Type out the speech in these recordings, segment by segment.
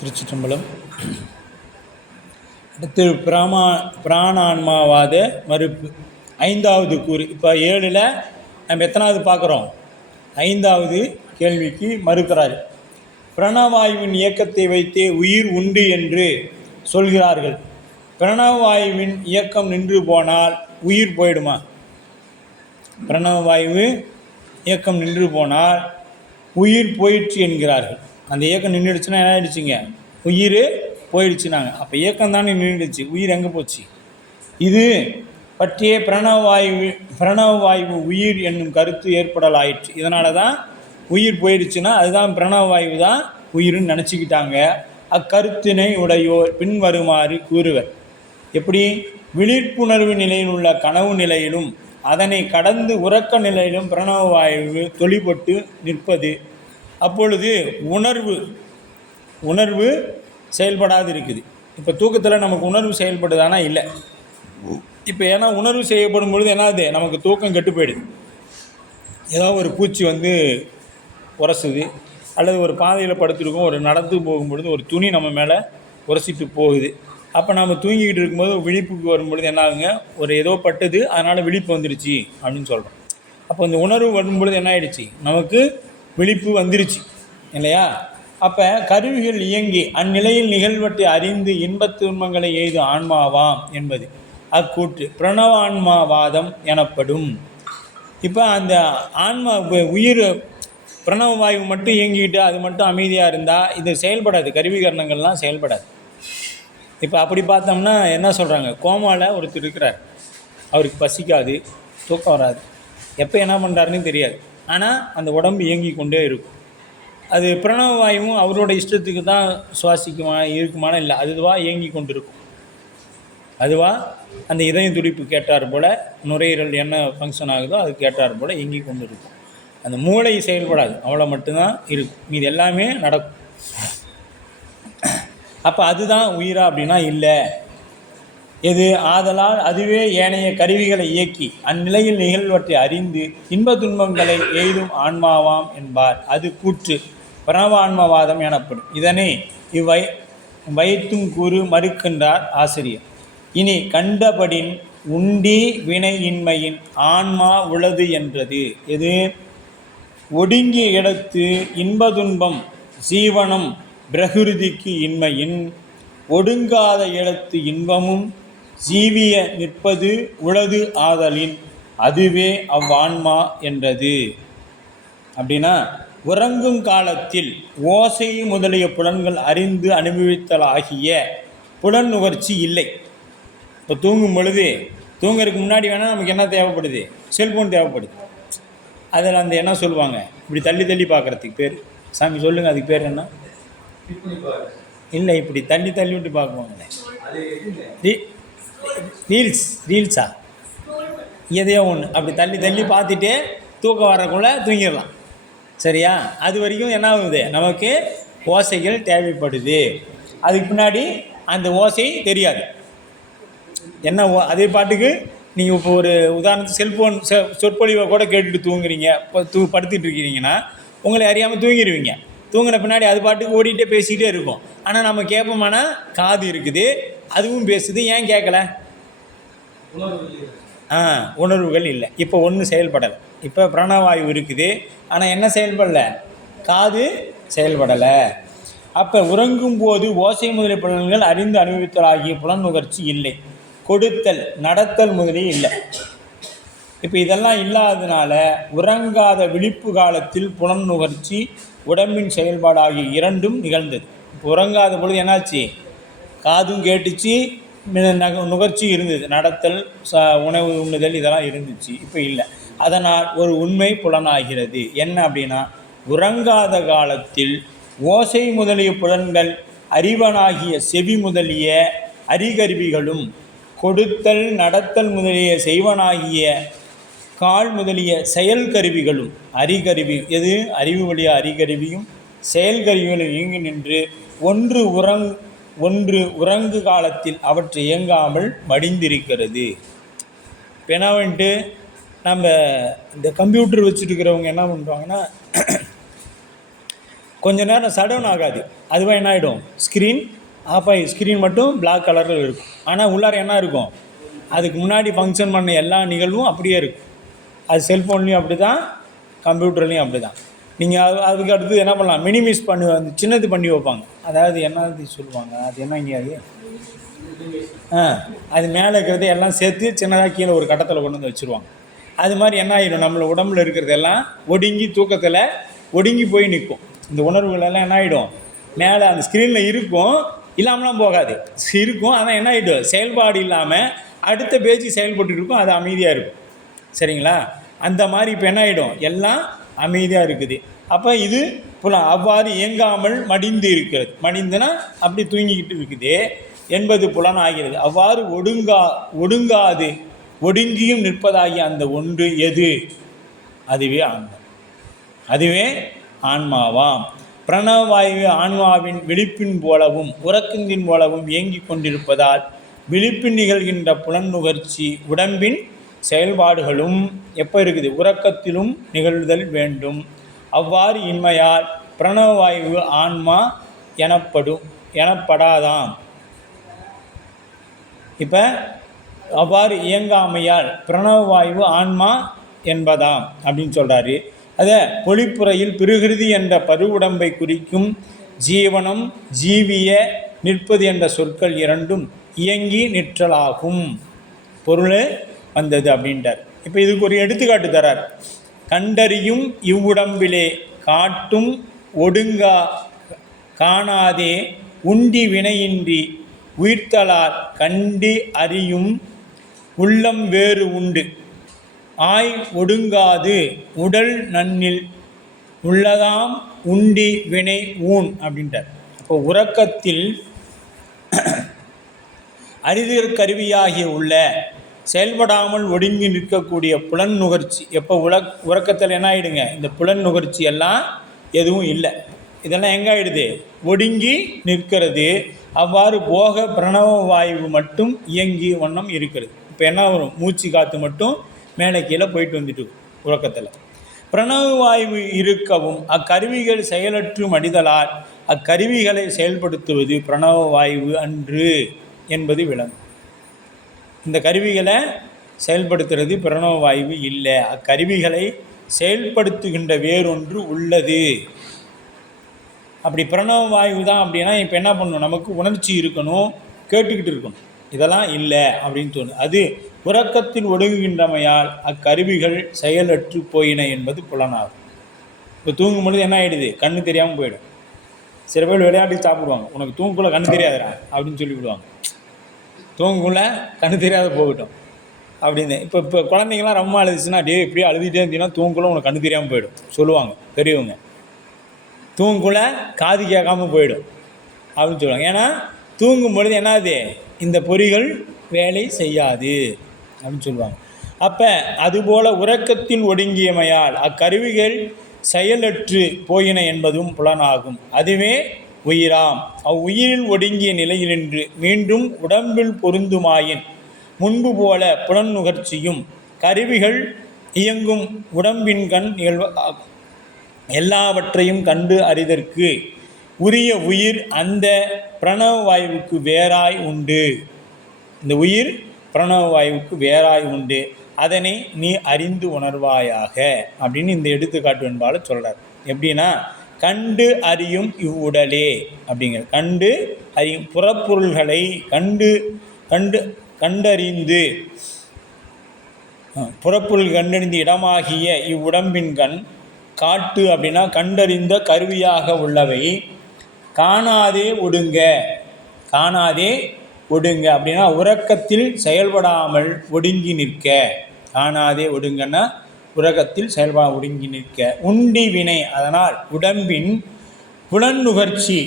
திருச்சிற்றம்பலம். அடுத்து பிராணான்மாவாத மறுப்பு ஐந்தாவது கூறு. இப்போ 7ல் நம்ம எத்தனாவது பார்க்குறோம்? 5வது கேள்விக்கு மறுக்கிறார். பிரணவாயுவின் இயக்கத்தை வைத்தே உயிர் உண்டு என்று சொல்கிறார்கள். பிரணவாயுவின் இயக்கம் நின்று போனால் உயிர் போயிடுமா? பிரணவாயு இயக்கம் நின்று போனால் உயிர் போயிடுச்சு என்கிறார்கள். அந்த இயக்கம் நின்றுடுச்சுன்னா என்ன ஆயிடுச்சுங்க? உயிர் போயிடுச்சுனாங்க. அப்போ இயக்கம் தானே நின்றுடுச்சு, உயிர் எங்கே போச்சு? இது பற்றிய பிரணவாயு உயிர் என்னும் கருத்து ஏற்படலாயிற்று. இதனால தான் உயிர் போயிடுச்சுன்னா அதுதான் பிரணவாயு தான் உயிர்னு நினச்சிக்கிட்டாங்க. அக்கருத்தினை உடையோர் பின்வருமாறு கூறுவர். எப்படி? விழிப்புணர்வு நிலையில் உள்ள கனவு நிலையிலும் அதனை கடந்து உறக்க நிலையிலும் பிரணவாயு தொழிற்பட்டு நிற்பது. அப்பொழுது உணர்வு செயல்படாது இருக்குது. இப்போ தூக்கத்தில் நமக்கு உணர்வு செயல்படுதானா? இல்லை. இப்போ ஏன்னா உணர்வு செய்யப்படும் பொழுது என்னாது? நமக்கு தூக்கம் கெட்டு போயிடுது. ஏதோ ஒரு பூச்சி வந்து உரசுது, அல்லது ஒரு பாதையில் படுத்துருக்கோம், ஒரு நடந்து போகும்பொழுது ஒரு துணி நம்ம மேலே உரசிட்டு போகுது. அப்போ நம்ம தூங்கிக்கிட்டு இருக்கும்போது விழிப்புக்கு வரும்பொழுது என்ன ஆகுங்க? ஒரு ஏதோ பட்டது, அதனால் விழிப்பு வந்துருச்சு அப்படின்னு சொல்கிறோம். அப்போ இந்த உணர்வு வரும்பொழுது என்ன ஆயிடுச்சு? நமக்கு விழிப்பு வந்துருச்சு இல்லையா? அப்போ கருவிகள் இயங்கி அந்நிலையில் நிகழ்வற்றை அறிந்து இன்பத் துன்பங்களை எய்து ஆன்மாவாம் என்பது அக்கூற்று பிரணவான்மாவாதம் எனப்படும். இப்போ அந்த ஆன்மா உயிர் பிரணவ வாயு மட்டும் இயங்கிக்கிட்டு அது மட்டும் அமைதியாக இருந்தால் இது செயல்படாது, கருவிகரணங்கள்லாம் செயல்படாது. இப்போ அப்படி பார்த்தோம்னா என்ன சொல்கிறாங்க? கோமாவில் ஒருத்தர் இருக்கிறார், அவருக்கு பசிக்காது, தூக்கம் வராது, எப்போ என்ன பண்ணுறாருன்னு தெரியாது, ஆனால் அந்த உடம்பு இயங்கி கொண்டே இருக்கும். அது பிரணவ வாயுவும் அவரோட இஷ்டத்துக்கு தான் இருக்குமானா இல்லை, அதுவாக இயங்கி கொண்டு இருக்கும். அதுவாக அந்த இதயம் துடிப்பு கேட்டார் போல், நுரையீரல் என்ன ஃபங்க்ஷன் ஆகுதோ அது கேட்டார் போல் இயங்கி கொண்டு இருக்கும். அந்த மூளை செயல்படாது, அவ்வளோ மட்டும்தான் இருக்கும், மீது எல்லாமே நடக்கும். அப்போ அதுதான் உயிரா அப்படின்னா இல்லை. எது? ஆதலால் அதுவே ஏனைய கருவிகளை இயக்கி அந்நிலையில் நிகழ்வற்றை அறிந்து இன்ப துன்பங்களை எய்தும் ஆன்மாவாம் என்பார். அது கூற்று பிரணவான்மவாதம் எனப்படும். இதனை வைத்தும் கூறு மறுக்கின்றார் ஆசிரியர். இனி கண்டபடின் உண்டி வினையின்மையின் ஆன்மா உளது என்றது. எது? ஒடுங்கிய இடத்து இன்ப துன்பம் ஜீவனம் பிரகிருதிக்கு இன்மையின் ஒடுங்காத இடத்து இன்பமும் ஜீவிய நிற்பது உளது ஆதலின் அதுவே அவ்வான்மா என்றது. அப்படின்னா உறங்கும் காலத்தில் ஓசை முதலிய புலன்கள் அறிந்து அனுபவித்தல் ஆகிய புலன் நுகர்ச்சி இல்லை. இப்போ தூங்கும் பொழுது, தூங்குறதுக்கு முன்னாடி வேணால் நமக்கு என்ன தேவைப்படுது? செல்ஃபோன் தேவைப்படுது. அதில் அந்த என்ன சொல்லுவாங்க, இப்படி தள்ளி தள்ளி பார்க்குறதுக்கு பேர், சாமி சொல்லுங்கள், அதுக்கு பேர் என்ன? இல்லை, இப்படி தள்ளி தள்ளி விட்டு பார்க்குவாங்க. ரீல்ஸா எதையோ ஒன்று அப்படி தள்ளி தள்ளி பார்த்துட்டு தூக்கம் வரக்குள்ளே தூங்கிடலாம். சரியா? அது வரைக்கும் என்ன ஆகுது? நமக்கு ஓசைகள் தேவைப்படுது. அதுக்கு பின்னாடி அந்த ஓசை தெரியாது. என்ன அதே பாட்டுக்கு நீங்கள் இப்போ ஒரு உதாரணத்துக்கு செல்ஃபோன் சொற்பொழிவை கூட கேட்டுட்டு தூங்குறீங்க, இப்போ படுத்துட்டு இருக்கிறீங்கன்னா உங்களை அறியாமல் தூங்கிடுவீங்க. தூங்கின பின்னாடி அது பாட்டுக்கு ஓடிட்டே பேசிகிட்டே இருக்கும். ஆனால் நம்ம கேட்போமானா காது இருக்குது, அதுவும் பேசுது. ஏன் கேட்கல? உணர்வுகள் இல்லை. இப்போ ஒன்றும் செயல்படலை. இப்போ பிராணவாயு இருக்குது, ஆனால் என்ன செயல்படலை? காது செயல்படலை. அப்போ உறங்கும் போது ஓசை முதலிய புலன்கள் அறிந்து அனுபவித்தல் ஆகிய புலன் நுகர்ச்சி இல்லை. கொடுத்தல் நடத்தல் முதலிய இல்லை. இப்போ இதெல்லாம் இல்லாததுனால உறங்காத விழிப்பு காலத்தில் புலன் நுகர்ச்சி உடம்பின் செயல்பாடு ஆகிய இரண்டும் நிகழ்ந்தது. இப்போ உறங்காத பொழுது என்னாச்சு? காதும் கேட்டுச்சு, நுகர்ச்சி இருந்தது, நடத்தல் உணவு உண்ணுதல் இதெல்லாம் இருந்துச்சு. இப்போ இல்லை. அதனால் ஒரு உண்மை புலனாகிறது. என்ன அப்படின்னா, உறங்காத காலத்தில் ஓசை முதலிய புலன்கள் அறிவனாகிய செவி முதலிய அறிகருவிகளும் கொடுத்தல் நடத்தல் முதலிய செய்வனாகிய கால் முதலிய செயல் கருவிகளும் அறிகருவி எது? அறிவு வழியா அறிகருவியும் செயல்கருவிகளும் இயங்கி நின்று ஒன்று உறங்கு காலத்தில் அவற்றை இயங்காமல் மடிந்திருக்கிறது. இப்போ என்ன வந்துட்டு நம்ம இந்த கம்ப்யூட்டர் வச்சுட்டு இருக்கிறவங்க என்ன பண்ணுறாங்கன்னா, கொஞ்ச நேரம் சடவுன் ஆகாது, அதுவாக என்ன ஆகிடும், ஸ்க்ரீன் ஆஃப் ஆகி ஸ்க்ரீன் மட்டும் பிளாக் கலரில் இருக்கும். ஆனால் உள்ளார என்ன இருக்கும், அதுக்கு முன்னாடி ஃபங்க்ஷன் பண்ண எல்லா நிகழ்வும் அப்படியே இருக்கும். அது செல்ஃபோன்லேயும் அப்படி தான், கம்ப்யூட்டர்லேயும் அப்படி தான். நீங்கள் அதுக்கு அடுத்து என்ன பண்ணலாம், மினிமைஸ் பண்ணி வந்து சின்னது பண்ணி வைப்பாங்க. அதாவது என்னது சொல்லுவாங்க, அது என்ன இங்கே அது அது மேலே இருக்கிறத எல்லாம் சேர்த்து சின்னதாக கீழே ஒரு கட்டத்தில் கொண்டு வந்து வச்சுருவாங்க. அது மாதிரி என்ன ஆகிடும், நம்மளை உடம்புல இருக்கிறதெல்லாம் ஒடுங்கி தூக்கத்தில் ஒடுங்கி போய் நிற்கும். இந்த உணர்வுகளெல்லாம் என்ன ஆகிடும், மேலே அந்த ஸ்க்ரீனில் இருக்கும், இல்லாமலாம் போகாது, இருக்கும். ஆனால் என்ன ஆகிடும், செயல்பாடு இல்லாமல் அடுத்த பேஜ் செயல்பட்டு இருக்கும், அது அமைதியாக இருக்கும். சரிங்களா? அந்த மாதிரி இப்போ என்ன ஆகிடும், எல்லாம் அமைதியாக இருக்குது. அப்போ இது புலம் அவ்வாறு இயங்காமல் மடிந்து இருக்கிறது. மடிந்துன்னா அப்படி தூங்கிக்கிட்டு இருக்குது என்பது புலன் ஆகிறது. அவ்வாறு ஒடுங்காது ஒடுங்கியும் நிற்பதாகிய அந்த ஒன்று எது, அதுவே ஆன்மா. அதுவே ஆன்மாவாம். பிரணவாயு ஆன்மாவின் விழிப்பின் போலவும் உறக்கத்தின் போலவும் இயங்கிக் கொண்டிருப்பதால் விழிப்பின் நிகழ்கின்ற புலன் நுகர்ச்சி உடம்பின் செயல்பாடுகளும் எப்போ இருக்குது, உறக்கத்திலும் நிகழ்தல் வேண்டும். அவ்வாறு இன்மையால் பிரணவாயு ஆன்மா எனப்படாதாம். இப்போ அவ்வாறு இயங்காமையால் பிரணவாயு ஆன்மா என்பதாம் அப்படின்னு சொல்கிறாரு. அதை பொழிப்புறையில் பிருகிருதி என்ற பருவுடம்பை குறிக்கும் ஜீவனம் ஜீவிய நிற்பது என்ற சொற்கள் இரண்டும் இயங்கி நிற்றலாகும் பொருள் வந்தது அப்படின்றார். இப்போ இதுக்கு ஒரு எடுத்துக்காட்டு தரார். கண்டறியும் இவ்வுடம்பிலே காட்டும் ஒடுங்கா காணாதே உண்டி வினையின்றி உயிர்த்தலார் கண்டி அறியும் உள்ளம் வேறு உண்டு ஆய் ஒடுங்காது உடல் நன்னில் உள்ளதாம் உண்டி வினை ஊன் அப்படின்ட்டார். அப்போ உறக்கத்தில் அறிதற் கருவியாகிய உள்ள செயல்படாமல் ஒடுங்கி நிற்கக்கூடிய புலன் நுகர்ச்சி எப்போ உறக்கத்தில் என்ன ஆகிடுங்க, இந்த புலன் நுகர்ச்சி எல்லாம் எதுவும் இல்லை, இதெல்லாம் எங்கே ஆகிடுது, ஒடுங்கி நிற்கிறது. அவ்வாறு போக பிரணவ வாயு மட்டும் இயங்கி வண்ணம் இருக்கிறது. இப்போ என்ன வரும், மூச்சு காற்று மட்டும் மேலே கீழே போயிட்டு வந்துட்டு உறக்கத்தில். பிரணவ வாயு இருக்கவும் அக்கருவிகள் செயலற்று மடிதலால் அக்கருவிகளை செயல்படுத்துவது பிரணவ வாயு அன்று என்பது விளங்கும். இந்த கருவிகளை செயல்படுத்துறது பிரணவ வாயு இல்லை, அக்கருவிகளை செயல்படுத்துகின்ற வேறொன்று உள்ளது. அப்படி பிரணவ வாயு தான் அப்படின்னா இப்போ என்ன பண்ணணும், நமக்கு உணர்ச்சி இருக்கணும், கேட்டுக்கிட்டு இருக்கணும், இதெல்லாம் இல்லை அப்படின்னு தோணும். அது உறக்கத்தில் ஒடுங்குகின்றமையால் அக்கருவிகள் செயலற்று போயின என்பது புலனாகும். இப்போ தூங்கும் பொழுது என்ன ஆகிடுது, கண்ணு தெரியாமல் போயிடும். சில பேர் விளையாட்டு சாப்பிடுவாங்க, உனக்கு தூங்குக்குள்ளே கண்ணு தெரியாதுடா அப்படின்னு சொல்லிவிடுவாங்க. தூங்குக்குள்ளே கண்ணு தெரியாத போகட்டும் அப்படின்னு. இப்போ குழந்தைங்களாம் ரொம்ப அழுதுச்சுன்னா டே இப்படியே அழுதுகிட்டே இருந்தீங்கன்னா தூங்குக்குள்ளே உனக்கு கண்ணு தெரியாமல் போயிடும் சொல்லுவாங்க பெரியவங்க. தூங்குக்குள்ளே காது கேட்காமல் போயிடும் அப்படின்னு சொல்லுவாங்க. ஏன்னா தூங்கும் பொழுது என்னாது, இந்த பொறிகள் வேலை செய்யாது அப்படின்னு சொல்லுவாங்க. அப்போ அதுபோல் உறக்கத்தில் ஒடுங்கியமையால் அக்கருவிகள் செயலற்று போயின என்பதும் புலனாகும். அதுவே உயிராம். அவ்வுயிரில் ஒடுங்கிய நிலையினின்று மீண்டும் உடம்பில் பொருந்துமாயின் முன்பு போல புலன் நுகர்ச்சியும் கருவிகள் இயங்கும் உடம்பின்கண் எல்லாவற்றையும் கண்டு அறிதற்கு உரிய உயிர் அந்த பிரணவ வாயுவுக்கு வேறாய் உண்டு. இந்த உயிர் பிரணவ வாயுவுக்கு வேறாய் உண்டு, அதனை நீ அறிந்து உணர்வாயாக அப்படின்னு இந்த எடுத்துக்காட்டு என்பால் சொல்கிறார். எப்படின்னா, கண்டு அறியும் இவ்வுடலே அப்படிங்கிற, கண்டு அறியும் புறப்பொருள்களை கண்டறிந்து புறப்பொருள் கண்டறிந்த இடமாகிய இவ்வுடம்பின் கண் காட்டு அப்படின்னா கண்டறிந்த கருவியாக உள்ளவை காணாதே ஒடுங்க அப்படின்னா உறக்கத்தில் செயல்படாமல் ஒடுங்கி நிற்க. காணாதே ஒடுங்கன்னா உறக்கத்தில் செயல்பட ஒடுங்கி நிற்க. உண்டி வினை, அதனால் உடம்பின் புலன் நுகர்ச்சி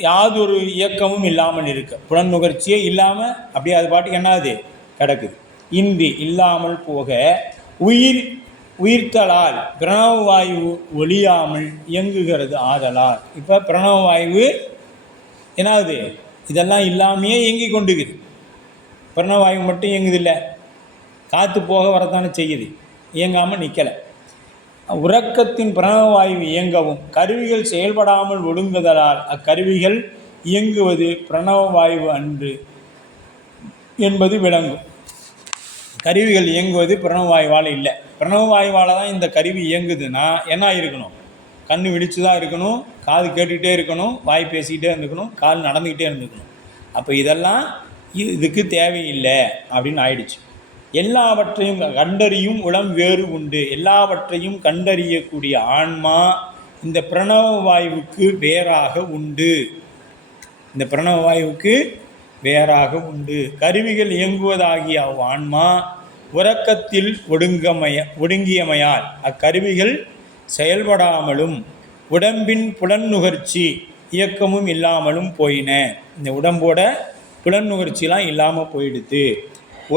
யாதொரு இயக்கமும் இல்லாமல் இருக்க. புலன் நுகர்ச்சியே இல்லாமல் அப்படியே அது பாட்டுக்கு என்னாது கிடக்குது. இன்றி இல்லாமல் போக உயிர்த்தலால் பிரணவவாயு ஒழியாமல் இயங்குகிறது ஆதலால். இப்போ பிரணவவாயு என்னாகுது, இதெல்லாம் இல்லாமையே இயங்கி கொண்டுக்குது. பிரணவவாயு மட்டும் இயங்குதில்லை, காற்று போக வரத்தானே செய்யுது, இயங்காமல் நிற்கலை. உறக்கத்தின் பிரணவவாயு இயங்கவும் கருவிகள் செயல்படாமல் ஒடுங்குதலால் அக்கருவிகள் இயங்குவது பிரணவவாயு அன்று என்பது விளங்கும். கருவிகள் இயங்குவது பிரணவவாயுவால் இல்லை. பிரணவவாயுவால் தான் இந்த கருவி இயங்குதுன்னா என்ன இருக்கணும்? கண் விழிச்சு தான் இருக்கணும், காது கேட்டுக்கிட்டே இருக்கணும், வாய் பேசிக்கிட்டே இருந்துக்கணும், கால் நடந்துக்கிட்டே இருந்துக்கணும். அப்போ இதெல்லாம் இதுக்கு தேவையில்லை அப்படின்னு ஆயிடுச்சு. எல்லாவற்றையும் கண்டறியும் உளம் வேறு உண்டு. எல்லாவற்றையும் கண்டறியக்கூடிய ஆன்மா இந்த பிரணவ வாயுவுக்கு வேறாக உண்டு. இந்த பிரணவ வாயுவுக்கு வேறாக உண்டு. கருவிகள் இயங்குவதாகிய ஆன்மா உறக்கத்தில் ஒடுங்கியமையால் அக்கருவிகள் செயல்படாமலும் உடம்பின் புலன்-நுகர்ச்சி இயக்கமும் இல்லாமலும் போயின. இந்த உடம்போட புலன்-நுகர்ச்சிலாம் இல்லாமல் போயிடுது.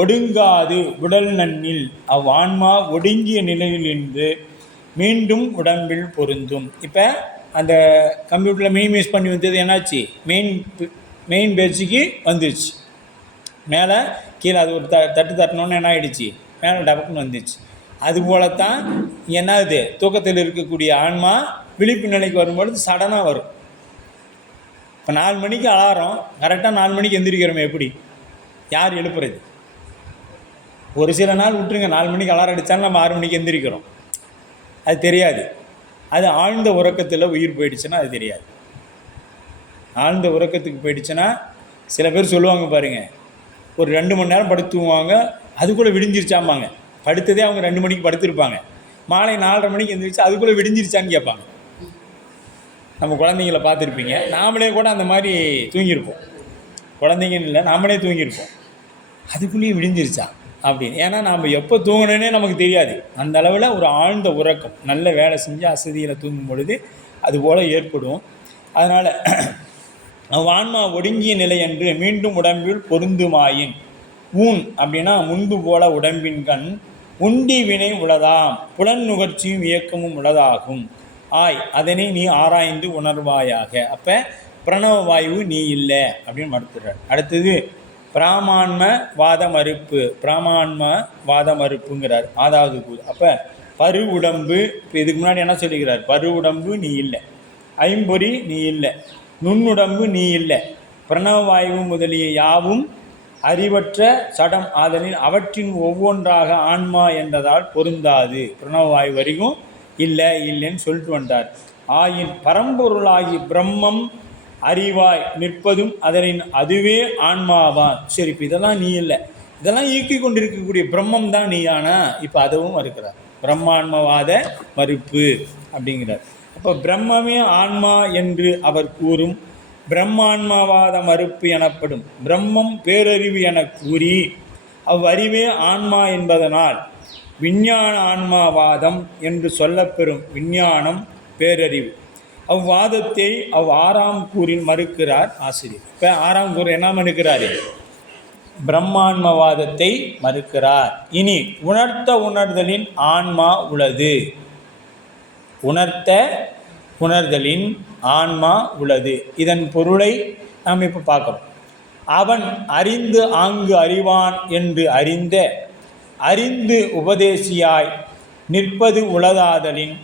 ஒடுங்காது உடல் நன்னில் ஆன்மா ஒடுங்கிய நிலையிலிருந்து மீண்டும் உடம்பில் பொருந்தும். இப்போ அந்த கம்ப்யூட்டரில் மினிமைஸ் பண்ணி வந்தது என்னாச்சு? மெயின் பேஜுக்கு வந்துடுச்சு. மேலே கீழே அது ஒரு தட்டு தட்டினோன்னு என்ன ஆகிடுச்சு? மேலே டபக்குன்னு வந்துடுச்சு. அதுபோலத்தான் என்னது, தூக்கத்தில் இருக்கக்கூடிய ஆன்மா விழிப்பு நிலைக்கு வரும்பொழுது சடனாக வரும். இப்போ 4 மணிக்கு அலாரம், கரெக்டாக 4 மணிக்கு எந்திரிக்கிறோமே, எப்படி? யார் எழுப்புறது? ஒரு சில நாள் விட்டுருங்க, 4 மணிக்கு அலாரம் அடித்தாலும் நம்ம 6 மணிக்கு எந்திரிக்கிறோம். அது தெரியாது. அது ஆழ்ந்த உறக்கத்தில் உயிர் போயிடுச்சுன்னா அது தெரியாது. ஆழ்ந்த உறக்கத்துக்கு போயிடுச்சுன்னா சில பேர் சொல்லுவாங்க பாருங்கள், ஒரு 2 மணி நேரம் படுத்துவாங்க, அதுக்குள்ளே விடிஞ்சிருச்சாம்பாங்க. படுத்ததே அவங்க 2 மணிக்கு படுத்திருப்பாங்க, மாலை 4:30 மணிக்கு எந்திரிச்சு அதுக்குள்ளே விடிஞ்சிருச்சான்னு கேட்பாங்க. நம்ம குழந்தைங்கள பார்த்துருப்பீங்க, நாமளே கூட அந்த மாதிரி தூங்கியிருப்போம். குழந்தைங்கன்னு இல்லை, நாமளே தூங்கியிருப்போம். அதுக்குள்ளேயே விடிஞ்சிருச்சா அப்படின்னு. ஏன்னா நாம் எப்போ தூங்கணுன்னே நமக்கு தெரியாது. அந்த அளவில் ஒரு ஆழ்ந்த உறக்கம், நல்ல வேலை செஞ்சு அசதியில் தூங்கும் பொழுது அதுபோல் ஏற்படும். அதனால் ஆன்மா ஒடுங்கிய நிலை என்று மீண்டும் உடம்பில் பொருந்துமாயின் ஊன் அப்படின்னா முன்பு போல உடம்பின் கண் உண்டி வினை உளதாம் புலன் நுகர்ச்சியும் இயக்கமும் உளதாகும். அதனை நீ ஆராய்ந்து உணர்வாயாக. அப்போ பிரணவ வாயு நீ இல்லை அப்படின்னு மறுத்துறார். அடுத்தது பிராமான்ம வாத மறுப்பு. பிராமான்ம வாத மறுப்புங்கிறார் 6வது கூறு. அப்போ பரு உடம்பு, இப்போ இதுக்கு முன்னாடி என்ன சொல்லிக்கிறார்? பரு உடம்பு நீ இல்லை, ஐம்பொறி நீ இல்லை, நுண்ணுடம்பு நீ இல்லை, பிரணவவாயு முதலிய யாவும் அறிவற்ற சடம் ஆதலின் அவற்றின் ஒவ்வொன்றாக ஆன்மா என்றதால் பொருந்தாது. பிரணவவாயு வரைக்கும் இல்லை இல்லைன்னு சொல்லிட்டு வந்தார். ஆயின் பரம்பொருளாகி பிரம்மம் அறிவாய் நிற்பதும் அதனின் அதுவே ஆன்மாவான். சரி, இப்போ இதெல்லாம் நீ இல்லை, இதெல்லாம் இயக்கி கொண்டிருக்கக்கூடிய பிரம்மம் தான் நீ. ஆனால் இப்போ அதுவும் மறுக்கிறார். பிரம்மான்மவாத மறுப்பு அப்படிங்கிறார். அப்போ பிரம்மமே ஆன்மா என்று அவர் கூறும் பிரம்மான்மவாத மறுப்பு எனப்படும். பிரம்மம் பேரறிவு என கூறி அவ்வறிவே ஆன்மா என்பதனால் விஞ்ஞான ஆன்மாவாதம் என்று சொல்லப்பெறும். விஞ்ஞானம் பேரறிவு. அவ்வாதத்தை 6ஆம் கூறில் மறுக்கிறார் ஆசிரியர். இப்போ 6ஆம் கூறு என்ன மறுக்கிறார்? பிரம்மான்மவாதத்தை மறுக்கிறார். இனி உணர்த்த உணர்தலின் ஆன்மா உள்ளது. உணர்த்த உணர்தலின் ஆன்மா உள்ளது. இதன் பொருளை நாம் இப்போ பார்க்கிறோம். அவன் அறிந்து ஆங்கு அறிவான் என்று அறிந்து உபதேசியாய் நிற்பது உளதாதலின்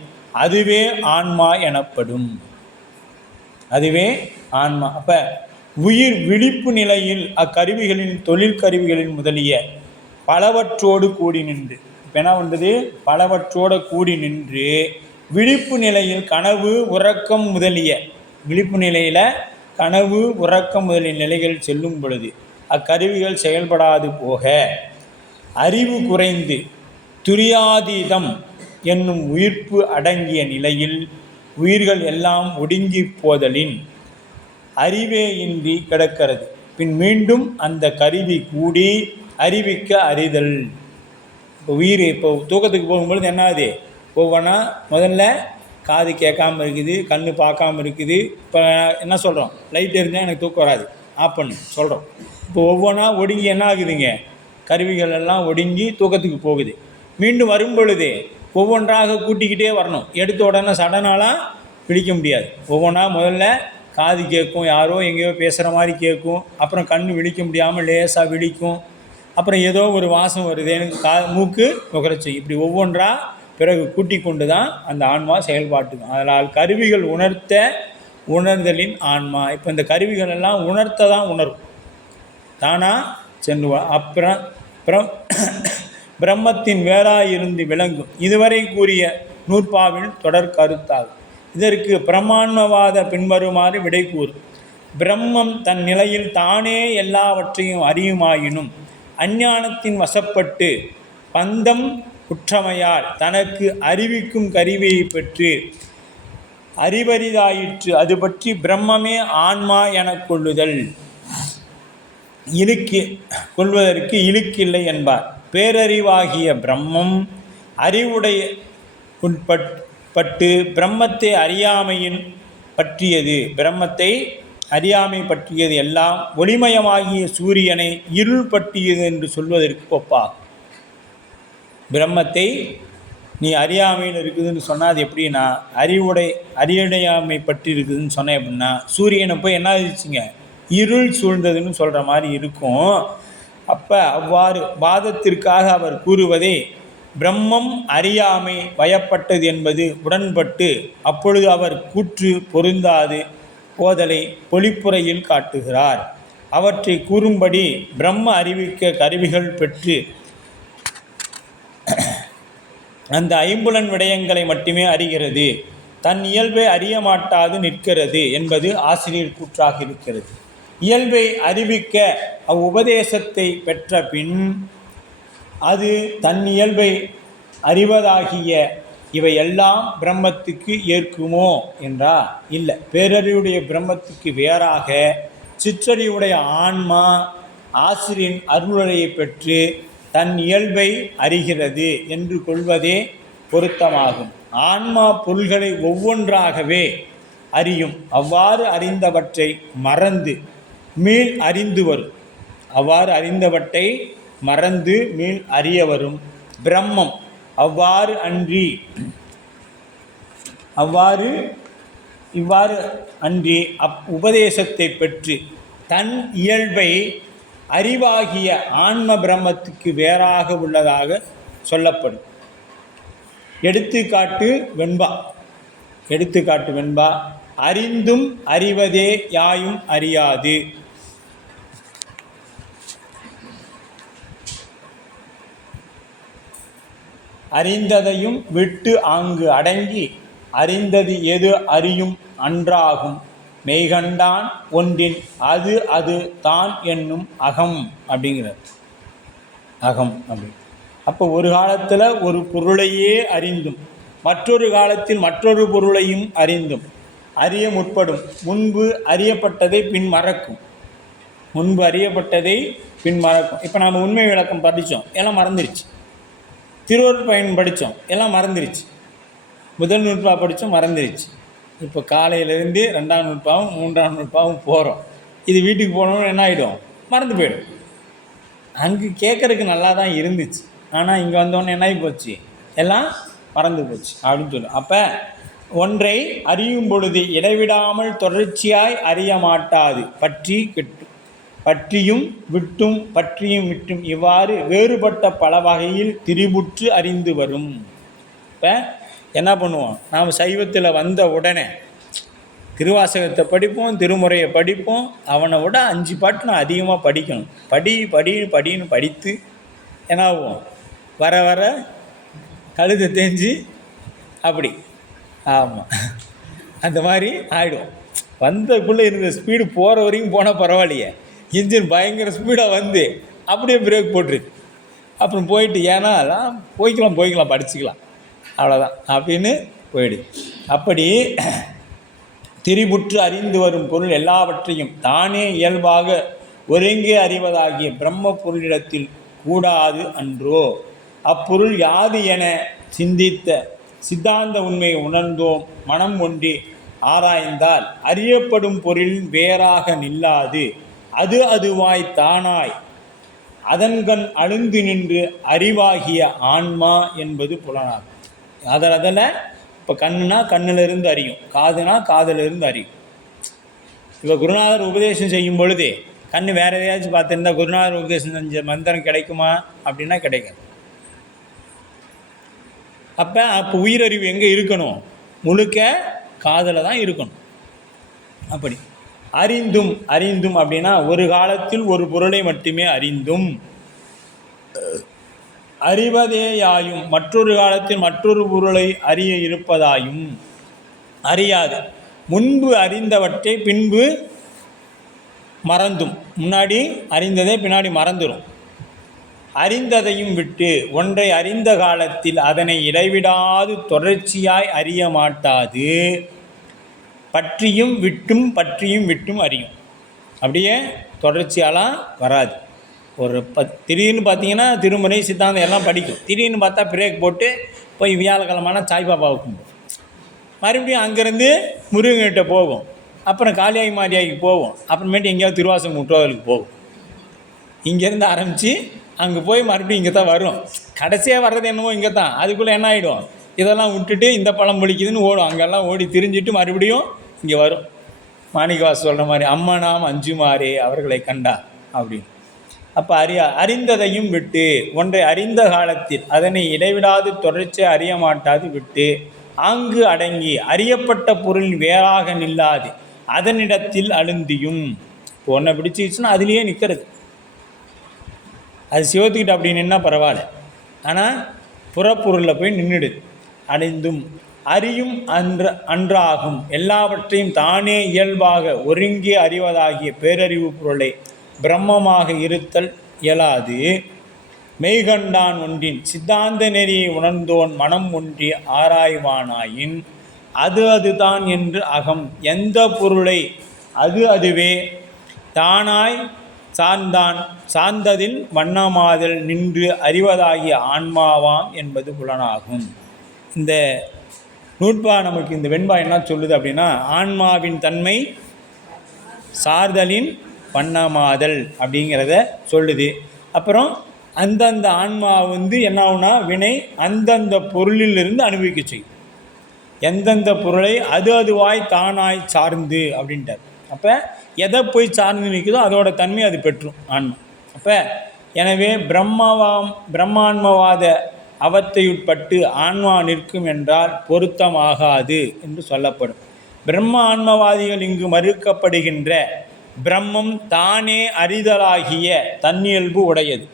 அதுவே ஆன்மா எனப்படும். அதுவே ஆன்மா. அப்போ உயிர் விழிப்பு நிலையில் அக்கருவிகளின் தொழில் கருவிகளின் முதலிய பலவற்றோடு கூடி நின்று, இப்போ என்ன பண்ணுறது? பலவற்றோடு கூடி நின்று விழிப்பு நிலையில் கனவு உறக்கம் முதலிய விழிப்பு நிலையில் கனவு உறக்கம் முதலிய நிலைகள் செல்லும் பொழுது அக்கருவிகள் செயல்படாது போக அறிவு குறைந்து துரியாதீதம் என்னும் உயிர்ப்பு அடங்கிய நிலையில் உயிர்கள் எல்லாம் ஒடுங்கி போதலின் அறிவே இன்றி கிடக்கிறது. பின் மீண்டும் அந்த கருவி கூடி அறிவிக்க அறிதல். இப்போ உயிர் இப்போ தூக்கத்துக்கு போகும்பொழுது என்னாது? ஒவ்வொன்றா முதல்ல காது கேட்காமல் இருக்குது, கண் பார்க்காம இருக்குது. இப்போ என்ன சொல்கிறோம்? லைட் எரிஞ்சால் எனக்கு தூக்கம் வராது, ஆஃப் பண்ணு சொல்கிறோம். இப்போ ஒவ்வொன்றா ஒடுங்கி என்ன ஆகுதுங்க? கருவிகள் எல்லாம் ஒடுங்கி தூக்கத்துக்கு போகுது. மீண்டும் வரும் பொழுது ஒவ்வொன்றாக கூட்டிக்கிட்டே வரணும். எடுத்த உடனே சடனாலாம் பிடிக்க முடியாது. ஒவ்வொன்றா முதல்ல காது கேட்கும், யாரோ எங்கேயோ பேசுகிற மாதிரி கேட்கும். அப்புறம் கண் விழிக்க முடியாமல் லேசாக விழிக்கும். அப்புறம் ஏதோ ஒரு வாசம் வருது, எனக்கு மூக்கு நுகர செய்யும். இப்படி ஒவ்வொன்றா பிறகு கூட்டி கொண்டு தான் அந்த ஆன்மா செயல்பாட்டுக்கும். அதனால் கருவிகள் உணர்த்த உணர்தலின் ஆன்மா. இப்போ இந்த கருவிகள் எல்லாம் உணர்த்த தான் உணரும், தானாக சென்று அப்புறம் பிரம்மத்தின் வேறாயிருந்து விளங்கும். இதுவரை கூறிய நூற்பாவின் தொடர் கருத்தாகும். இதற்கு பிரமாண்மவாத பின்வருமாறு விடை கூறும். பிரம்மம் தன் நிலையில் தானே எல்லாவற்றையும் அறியுமாயினும் அஞ்ஞானத்தின் வசப்பட்டு பந்தம் குற்றமையால் தனக்கு அறிவிக்கும் கருவியை பெற்று அறிவரிதாயிற்று. அது பற்றி பிரம்மமே ஆன்மா எனக் கொள்ளுதல் கொள்வதற்கு இழுக்கில்லை என்பார். பேரறிவாகிய பிரம்மம் அறிவுடைய உட்பட்டு பிரம்மத்தை அறியாமையின் பற்றியது, பிரம்மத்தை அறியாமை பற்றியது எல்லாம் ஒளிமயமாகிய சூரியனை இருள் பற்றியது என்று சொல்வதற்கு ஒப்பாகும். பிரம்மத்தை நீ அறியாமையில் இருக்குதுன்னு சொன்னால் அது எப்படின்னா அறிவுடையாமை பற்றி இருக்குதுன்னு சொன்ன எப்படின்னா சூரியனை போய் என்ன ஆயிடுச்சுங்க, இருள் சூழ்ந்ததுன்னு சொல்கிற மாதிரி இருக்கும். அப்போ அவ்வாறு வாதத்திற்காக அவர் கூறுவதே பிரம்மம் அறியாமை வயப்பட்டது என்பது உடன்பட்டு அப்பொழுது அவர் கூற்று பொருந்தாது போதலை பொழிப்புரையில் காட்டுகிறார். அவற்றை கூறும்படி பிரம்ம அறிவிக்க கருவிகள் பெற்று அந்த ஐம்புலன் விடயங்களை மட்டுமே அறிகிறது, தன் இயல்பை அறிய மாட்டாது நிற்கிறது என்பது ஆசிரியர் கூற்றாக இருக்கிறது. இயல்பை அறிவிக்க அவ்வுபதேசத்தை பெற்ற பின் அது தன் இயல்பை அறிவதாகிய இவையெல்லாம் பிரம்மத்துக்கு ஏற்குமோ என்றால் இல்லை. பேரறிவுடைய பிரம்மத்துக்கு வேறாக சிற்றறிவுடைய ஆன்மா ஆசிரியன் அருளுரையை பெற்று தன் இயல்பை அறிகிறது என்று கொள்வதே பொருத்தமாகும். ஆன்மா பொருள்களை ஒவ்வொன்றாகவே அறியும். அவ்வாறு அறிந்தவற்றை மறந்து மீள் அறிந்து வரும். அவ்வாறு அறிந்தவற்றை மறந்து மீள் அறிய வரும் பிரம்மம் இவ்வாறு அன்றி உபதேசத்தை பெற்று தன் இயல்பை அறிவாகிய ஆன்ம பிரம்மத்துக்கு வேறாக உள்ளதாக சொல்லப்படும். எடுத்துக்காட்டு வெண்பா அறிந்தும் அறிவதே யாயும் அறியாது. அறிந்ததையும் விட்டு ஆங்கு அடங்கி அறிந்தது எது அறியும் அன்றாகும் மெய்கண்டான் ஒன்றின் அது தான் என்னும் அகம் அப்படிங்கிறார். அகம் அப்படி. அப்போ ஒரு காலத்தில் ஒரு பொருளையே அறிந்தும் மற்றொரு காலத்தில் மற்றொரு பொருளையும் அறிந்தும் அறிய முற்படும். முன்பு அறியப்பட்டதை பின் மறக்கும். இப்போ நாம் உண்மை விளக்கம் படித்தோம், எல்லாம் மறந்துருச்சு. திருவருட் பயன் படித்தோம், எல்லாம் மறந்துருச்சு. முதல் நூற்பா படித்தோம், மறந்துருச்சு. இப்போ காலையிலேருந்து 2ஆம் நூற்பாவும் 3ஆம் நூற்பாவும் போகிறோம். இது வீட்டுக்கு போனோம்னு என்ன ஆகிடும், மறந்து போயிடும். அங்கே கேட்குறதுக்கு நல்லா தான் இருந்துச்சு, ஆனால் இங்கே வந்தோடனே என்ன ஆகி போச்சு, எல்லாம் மறந்து போச்சு அப்படின்னு சொல்லு. அப்போ ஒன்றை அறியும் பொழுது இடைவிடாமல் தொடர்ச்சியாய் அறிய மாட்டாது. பற்றியும் விட்டும் இவ்வாறு வேறுபட்ட பல வகையில் திரிபுற்று அறிந்து வரும். இப்போ என்ன பண்ணுவோம், நாம் சைவத்தில் வந்த உடனே திருவாசகத்தை படிப்போம், திருமுறையை படிப்போம். அவனை விட 5 பாட்டு நான் அதிகமாக படிக்கணும். படின்னு படித்து என்ன ஆகும், வர வர கழுதை தேஞ்சு அப்படி ஆமாம் அந்த மாதிரி ஆகிடும். வந்தக்குள்ளே இருந்த ஸ்பீடு போகிற வரைக்கும் போனால் பரவாயில்லையே, இன்ஜின் பயங்கர ஸ்பீடாக வந்து அப்படியே பிரேக் போட்டுருக்கு. அப்புறம் போயிட்டு ஏன்னா போய்க்கலாம் படிச்சுக்கலாம் அவ்வளோதான் அப்படின்னு போயிடுது. அப்படி திரிபுற்று அறிந்து வரும் பொருள் எல்லாவற்றையும் தானே இயல்பாக ஒருங்கே அறிவதாகிய பிரம்ம பொருளிடத்தில் கூடாது அன்றோ. அப்பொருள் யாது என சிந்தித்த சித்தாந்த உண்மையை உணர்ந்தோம் மனம் ஒன்றி ஆராய்ந்தால் அறியப்படும் பொருளின் வேறாக நில்லாது அதுவாய் தானாய் அதன்கண் அழுந்து நின்று அறிவாகிய ஆன்மா என்பது புலனாகும். அதில் இப்போ கண்ணுனா கண்ணிலிருந்து அறியும், காதுனா காதிலிருந்து அறியும். இப்போ குருநாதர் உபதேசம் செய்யும் பொழுது கண் வேறு எதையாச்சும் பார்த்துருந்தா குருநாதர் உபதேசம் செஞ்ச மந்திரம் கிடைக்குமா அப்படின்னா கிடைக்காது. அப்போ உயிரறிவு எங்கே இருக்கணும்? முழுக்க காதில் தான் இருக்கணும். அப்படி அறிந்தும் அறிந்தும் அப்படின்னா ஒரு காலத்தில் ஒரு பொருளை மட்டுமே அறிந்தும் அறிவதேயாயும் மற்றொரு காலத்தில் மற்றொரு பொருளை அறிய இருப்பதாயும் அறியாது முன்பு அறிந்தவற்றை பின்பு மறந்தும். முன்னாடி அறிந்ததே பின்னாடி மறந்துடும். அறிந்ததையும் விட்டு ஒன்றை அறிந்த காலத்தில் அதனை இடைவிடாது தொடர்ச்சியாய் அறிய மாட்டாது பற்றியும் விட்டும் அறியும். அப்படியே தொடர்ச்சியாலாம் வராது. ஒரு திடீர்னு பார்த்தீங்கன்னா திருமுறை சித்தாந்தம் எல்லாம் படிக்கும். திடீர்னு பார்த்தா பிரேக் போட்டு போய் வியாழக்கிழமான சாய்பாபாவுக்கும் போகும். மறுபடியும் அங்கேருந்து முருகன்கிட்ட போகும். அப்புறம் காளியாகி மாரியாய்க்கு போகும். அப்புறமேட்டு எங்கேயாவது திருவாசகம் முற்றோதலுக்கு போகும். இங்கேருந்து ஆரம்பித்து அங்கே போய் மறுபடியும் இங்கே தான் வரும். கடைசியாக வர்றது என்னமோ இங்கே தான். அதுக்குள்ளே என்ன ஆகிடும்? இதெல்லாம் விட்டுட்டு இந்த பழம் பிடிக்குதுன்னு ஓடும். அங்கெல்லாம் ஓடி திரிஞ்சிட்டு மறுபடியும் இங்கே வரும். மாணிக்கவாச சொல்கிற மாதிரி அம்மனாம் அஞ்சுமாரே அவர்களை கண்டா அப்படின்னு. அப்போ அறிந்ததையும் விட்டு ஒன்றை அறிந்த காலத்தில் அதனை இடைவிடாது தொடர்ச்சியாக அறிய மாட்டாது விட்டு ஆங்கு அடங்கி அறியப்பட்ட பொருள் வேறாக நில்லாது அதனிடத்தில் அழுந்தியும். இப்போ ஒன்றை பிடிச்சிச்சுன்னா அதுலேயே நிற்கிறது. அது சிவத்துக்கிட்ட அப்படி நின்னா பரவாயில்ல. ஆனால் புறப்பொருளில் போய் நின்றுடுது. அடைந்தும் அறியும் அன்றாகும் எல்லாவற்றையும் தானே இயல்பாக ஒருங்கே அறிவதாகிய பேரறிவு பொருளை பிரம்மமாக இருத்தல் இயலாது. மெய்கண்டான் ஒன்றின் சித்தாந்த நெறியை உணர்ந்தோன் மனம் ஒன்றி ஆராய்வானாயின் அதுதான் என்று அகம் எந்த பொருளை அதுவே தானாய் சார்ந்ததில் வண்ணமாதல் நின்று அறிவதாகிய ஆன்மாவாம் என்பது புலனாகும். இந்த நூற்பா நமக்கு இந்த வெண்பா என்ன சொல்லுது அப்படின்னா, ஆன்மாவின் தன்மை சார்தலின் வண்ணமாதல் அப்படிங்கிறத சொல்லுது. அப்புறம் அந்தந்த ஆன்மா என்ன ஆகுனா வினை அந்தந்த பொருளிலிருந்து அனுபவிக்க செய்யும். எந்தெந்த பொருளை அதுவாய் தானாய் சார்ந்து அப்படின்ட்டார். அப்போ எதை போய் சார்ந்து நிற்குதோ அதோட தன்மை அது பெற்றும் ஆன்மா. அப்போ எனவே பிரம்மான்மவாத அவத்தையுட்பட்டு ஆன்மா நிற்கும் என்றால் பொருத்தமாகாது என்று சொல்லப்படும். பிரம்ம ஆன்மவாதிகள் இங்கு மறுக்கப்படுகின்ற பிரம்மம் தானே அறிதலாகிய தன்னியல்பு உடையது.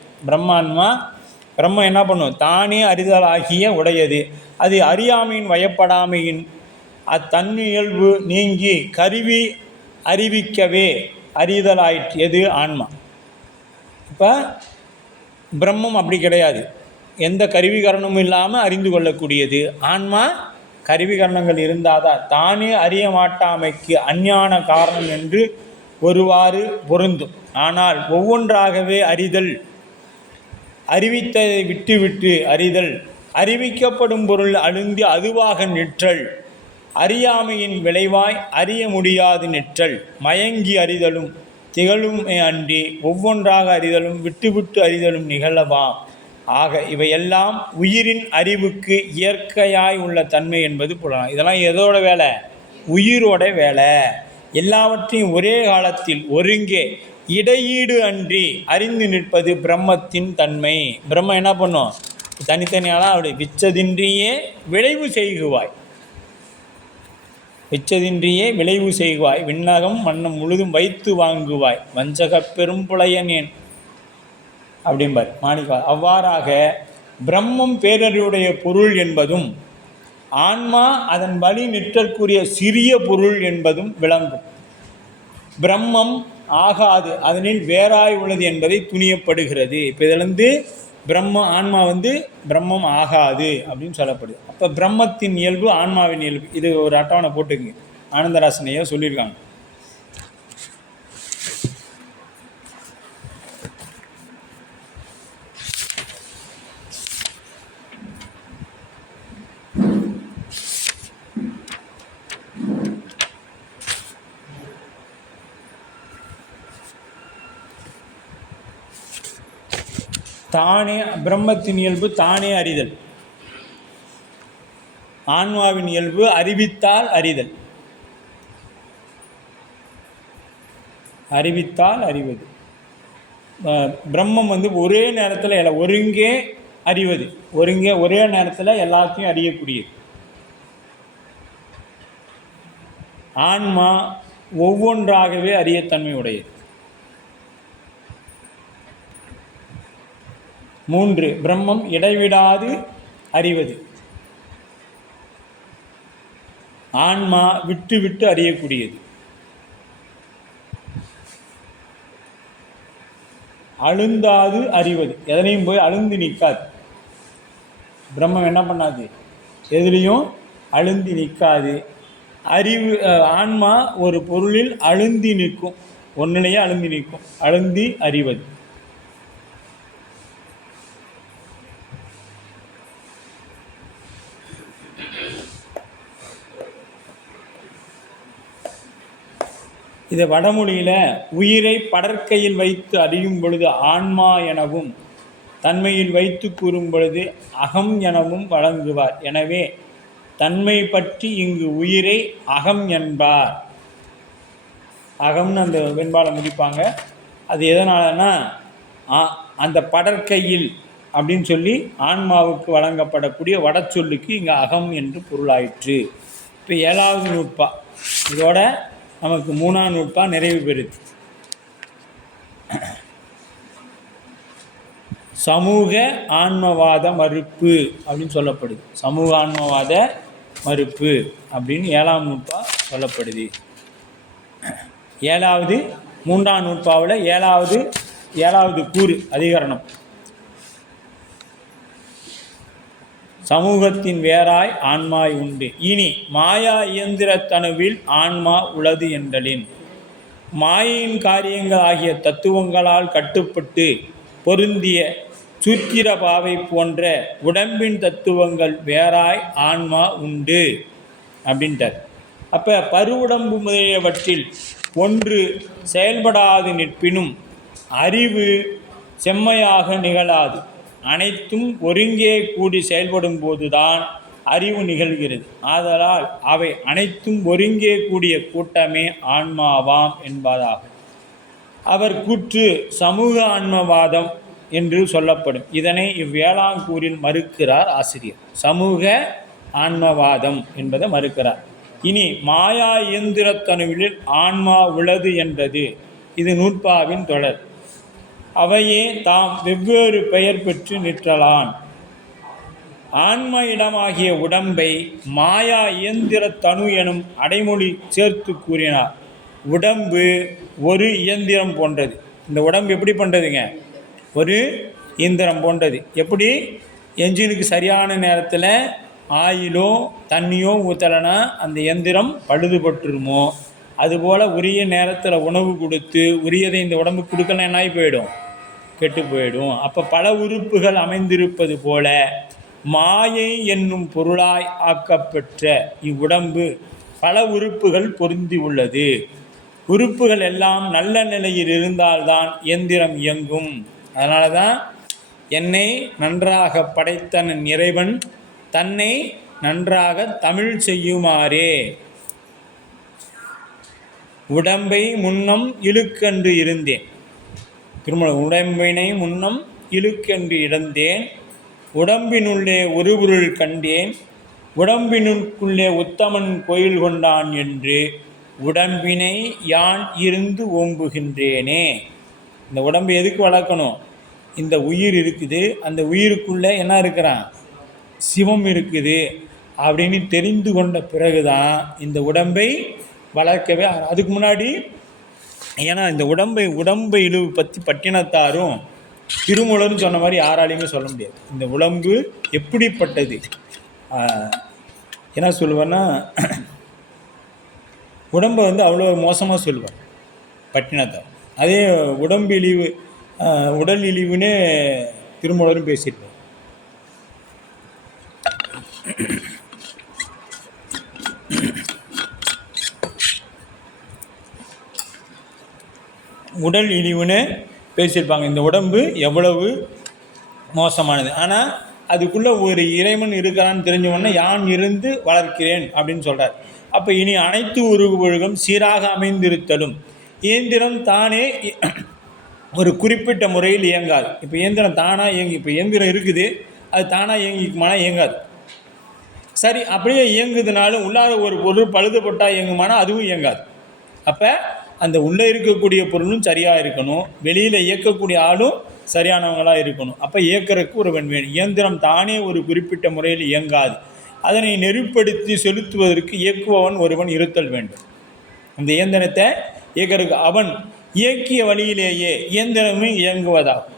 பிரம்மம் என்ன பண்ணும்? தானே அறிதலாகிய உடையது. அது அறியாமையின் வயப்படாமையின் அத்தன்னியல்பு நீங்கி கருவி அறிவிக்கவே அறிதலாயிற்று எது? ஆன்மா. இப்போ பிரம்மம் அப்படி கிடையாது. எந்த கருவிகரணமும் இல்லாமல் அறிந்து கொள்ளக்கூடியது. ஆன்மா கருவிகரணங்கள் இருந்தாதான் தானே அறிய மாட்டாமைக்கு அஞ்ஞான காரணம் என்று ஒருவாறு பொருந்தும். ஆனால் ஒவ்வொன்றாகவே அறிதல், அறிவித்ததை விட்டு அறிதல், அறிவிக்கப்படும் பொருள் அழுந்தி அதுவாக நிற்றல், அறியாமையின் விளைவாய் அறிய முடியாது நிற்றல், மயங்கி அறிதலும் திகழுமே அன்றி ஒவ்வொன்றாக அறிதலும் விட்டு அறிதலும் நிகழவாம். ஆக இவையெல்லாம் உயிரின் அறிவுக்கு இயற்கையாய் உள்ள தன்மை என்பது புலனாகும். இதெல்லாம் எதோட வேலை? உயிரோட வேலை. எல்லாவற்றையும் ஒரே காலத்தில் ஒருங்கே இடையீடு அன்றி அறிந்து நிற்பது பிரம்மத்தின் தன்மை. பிரம்மம் என்ன பண்ணும்? தனித்தனியாலாம் அப்படி விச்சதின்றியே விளைவு செய்குவாய், விச்சதின்றியே விளைவு செய்குவாய், விண்ணகம் மன்னம் முழுதும் வைத்து வாங்குவாய், வஞ்சகப் பெரும் புலையனேன் அப்படிம்பார் மாணிக்கா. அவ்வாறாக பிரம்மம் பேரறிவுடைய பொருள் என்பதும் ஆன்மா அதன் வழி நிற்றற்குரிய சிறிய பொருள் என்பதும் விளங்கும். பிரம்மம் ஆகாது, அதனில் வேறாய் உள்ளது என்பதை துணியப்படுகிறது. இப்போ இதிலிருந்து ஆன்மா பிரம்மம் ஆகாது அப்படின்னு சொல்லப்படுது. அப்போ பிரம்மத்தின் இயல்பு ஆன்மாவின் இயல்பு. இது ஒரு அட்டவணை போட்டுக்குங்க. ஆனந்தராசனையோ சொல்லியிருக்காங்க. தானே பிரம்மத்தின் இயல்பு தானே அறிதல், ஆன்மாவின் இயல்பு அறிவித்தால் அறிதல், அறிவித்தால் அறிவது. பிரம்மம் ஒரே நேரத்தில் ஒருங்கே அறிவது. ஒரே நேரத்தில் எல்லாத்தையும் அறியக்கூடியது. ஆன்மா ஒவ்வொன்றாகவே அறியத்தன்மை உடையது. 3 பிரம்மம் இடைவிடாது அறிவது. ஆன்மா விட்டு விட்டு அறியக்கூடியது. அழுந்தாது அறிவது. எதனையும் போய் அழுந்து நிற்காது. பிரம்மம் என்ன பண்ணாது? எதுலேயும் அழுந்தி நிற்காது. அறிவு ஆன்மா ஒரு பொருளில் அழுந்தி நிற்கும். ஒன்றிலேயே அழுந்தி நிற்கும். அழுந்தி அறிவது. இதை வடமொழியில் உயிரை படற்கையில் வைத்து அறியும் பொழுது ஆன்மா எனவும், தன்மையில் வைத்து கூறும் பொழுது அகம் எனவும் வழங்குவார். எனவே தன்மை பற்றி இங்கு உயிரை அகம் என்பார். அகம்னு அந்த வெண்பாலை முடிப்பாங்க. அது எதனாலனா அந்த படற்கையில் அப்படின்னு சொல்லி ஆன்மாவுக்கு வழங்கப்படக்கூடிய வடச்சொல்லுக்கு இங்கே அகம் என்று பொருளாயிற்று. இப்போ 7வது நூற்பா இதோட நமக்கு 3ஆம் நூற்பா நிறைவு பெறுது. சமூக ஆன்மவாத மறுப்பு அப்படின்னு சொல்லப்படுது. சமூக ஆன்மவாத மறுப்பு அப்படின்னு 7ஆம் நூற்பா சொல்லப்படுது. 3ஆம் நூற்பாவில் 7வது கூறு அதிகரணம். சமூகத்தின் வேறாய் ஆன்மாய் உண்டு. இனி மாயா இயந்திரத்தனுவில் ஆன்மா உளது என்றலின், மாயையின் காரியங்கள் ஆகிய தத்துவங்களால் கட்டுப்பட்டு பொருந்திய சூத்திர பாவை போன்ற உடம்பின் தத்துவங்கள் வேறாய் ஆன்மா உண்டு அப்படின்ட்டார். அப்போ பருவுடம்பு முதலியவற்றில் ஒன்று செயல்படாது நிற்பினும் அறிவு செம்மையாக நிகழாது. அனைத்தும் ஒருங்கே கூடி செயல்படும் போதுதான் அறிவு நிகழ்கிறது. ஆதலால் அவை அனைத்தும் ஒருங்கே கூடிய கூட்டமே ஆன்மாவாம் என்பதாகும். அவர் கூற்று சமூக ஆன்மவாதம் என்று சொல்லப்படும். இதனை இவ்வேளாங்கூரில் மறுக்கிறார் ஆசிரியர். சமூக ஆன்மவாதம் என்பதை மறுக்கிறார். இனி மாயா இயந்திரத்தனுவில் ஆன்மா உளது என்றது இது நூற்பாவின் தொடர். அவையே தாம் வெவ்வேறு பெயர் பெற்று நிற்றலான். ஆன்ம இடமாகிய உடம்பை மாயா இயந்திர தனு எனும் அடைமொழி சேர்த்து கூறினார். உடம்பு ஒரு இயந்திரம் போன்றது. இந்த உடம்பு எப்படி பண்ணுறதுங்க? ஒரு இயந்திரம் போன்றது. எப்படி என்ஜினுக்கு சரியான நேரத்தில் ஆயிலோ தண்ணியோ ஊற்றலைன்னா அந்த இயந்திரம் பழுதுபட்டுருமோ, அதுபோல் உரிய நேரத்தில் உணவு கொடுத்து உரியதை இந்த உடம்பு கொடுக்கலாம், என்ன ஆகி போயிடும்? கெட்டு போயிடும். அப்போ பல உறுப்புகள் அமைந்திருப்பது போல மாயை என்னும் பொருளாய் ஆக்கப்பெற்ற இவ்வுடம்பு பல உறுப்புகள் பொருந்தி உள்ளது. உறுப்புகள் எல்லாம் நல்ல நிலையில் இருந்தால்தான் இயந்திரம் இயங்கும். அதனால தான் என்னை நன்றாக படைத்தன இறைவன் தன்னை நன்றாக தமிழ் செய்யுமாறே உடம்பை முன்னம் இழுக்கென்று இருந்தேன். திருமண உடம்பினை முன்னம் இழுக்கென்று இடந்தேன். உடம்பினுள்ளே ஒரு பொருள் கண்டேன். உடம்பினுக்குள்ளே உத்தமன் கோயில் கொண்டான் என்று உடம்பினை யான் இருந்து ஓம்புகின்றேனே. இந்த உடம்பு எதுக்கு வளர்க்கணும்? இந்த உயிர் இருக்குது, அந்த உயிருக்குள்ளே என்ன இருக்கிறான்? சிவம் இருக்குது அப்படின்னு தெரிந்து கொண்ட பிறகுதான் இந்த உடம்பை வளர்க்கவே. அதுக்கு முன்னாடி ஏன்னா இந்த உடம்பை இழிவு பற்றி பட்டினத்தாரும் திருமூலர்னு சொன்ன மாதிரி யாராலையுமே சொல்ல முடியாது. இந்த உடம்பு எப்படிப்பட்டது என்ன சொல்லுவேன்னா, உடம்பை அவ்வளோ மோசமாக சொல்லுவார் பட்டினத்தார். அதே உடம்பு இழிவு உடல் இழிவுன்னு திருமூலரும் பேசியிருப்பார். உடல் இழிவுன்னு பேசியிருப்பாங்க. இந்த உடம்பு எவ்வளவு மோசமானது. ஆனால் அதுக்குள்ளே ஒரு இறைவன் இருக்கிறான்னு தெரிஞ்சவொன்னே யான் இருந்து வளர்க்கிறேன் அப்படின்னு சொல்கிறார். அப்போ இனி அனைத்து உருவொழுகும் சீராக அமைந்திருத்தலும் இயந்திரம் தானே ஒரு குறிப்பிட்ட முறையில் இயங்காது. இப்போ இயந்திரம் தானாக இயங்கி, இப்போ இயந்திரம் இருக்குது, அது தானாக இயங்கிக்குமானா இயங்காது. சரி, அப்படியே இயங்குதுனாலும் உள்ளார ஒரு பொருள் பழுதுபட்டால் இயங்குமானா அதுவும் இயங்காது. அப்போ அந்த உள்ளே இருக்கக்கூடிய பொருளும் சரியாக இருக்கணும், வெளியில் இயக்கக்கூடிய ஆளும் சரியானவங்களாக இருக்கணும். அப்போ இயக்கிறதுக்கு ஒருவன் வேணும். இயந்திரம் தானே ஒரு குறிப்பிட்ட முறையில் இயங்காது. அதனை நெறிப்படுத்தி செலுத்துவதற்கு இயக்குபவன் ஒருவன் இருத்தல் வேண்டும். அந்த இயந்திரத்தை இயக்கிறதுக்கு அவன் இயக்கிய வழியிலேயே இயந்திரமும் இயங்குவதாகும்.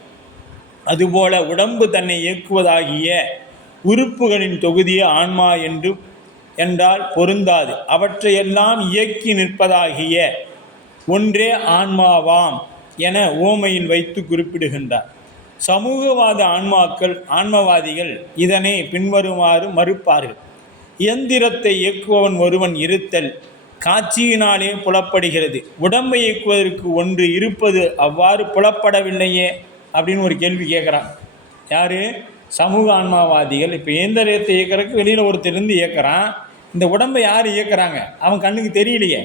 அதுபோல உடம்பு தன்னை இயக்குவதாகிய உறுப்புகளின் தொகுதியே ஆன்மா என்றால் பொருந்தாது. அவற்றையெல்லாம் இயக்கி நிற்பதாகிய ஒன்றே ஆன்மாவாம் என ஓமையில் வைத்து குறிப்பிடுகின்றார். சமூகவாத ஆன்மவாதிகள் இதனை பின்வருமாறு மறுப்பார்கள். இயந்திரத்தை இயக்குபவன் ஒருவன் இருத்தல் காட்சியினாலே புலப்படுகிறது. உடம்பை இயக்குவதற்கு ஒன்று இருப்பது அவ்வாறு புலப்படவில்லையே அப்படின்னு ஒரு கேள்வி கேட்குறான். யார்? சமூக ஆன்மாவாதிகள். இப்போ இயந்திரத்தை இயக்கிறதுக்கு வெளியில் ஒருத்தர் இயக்கிறான், இந்த உடம்பை யார் இயக்குறாங்க? அவன் கண்ணுக்கு தெரியலையே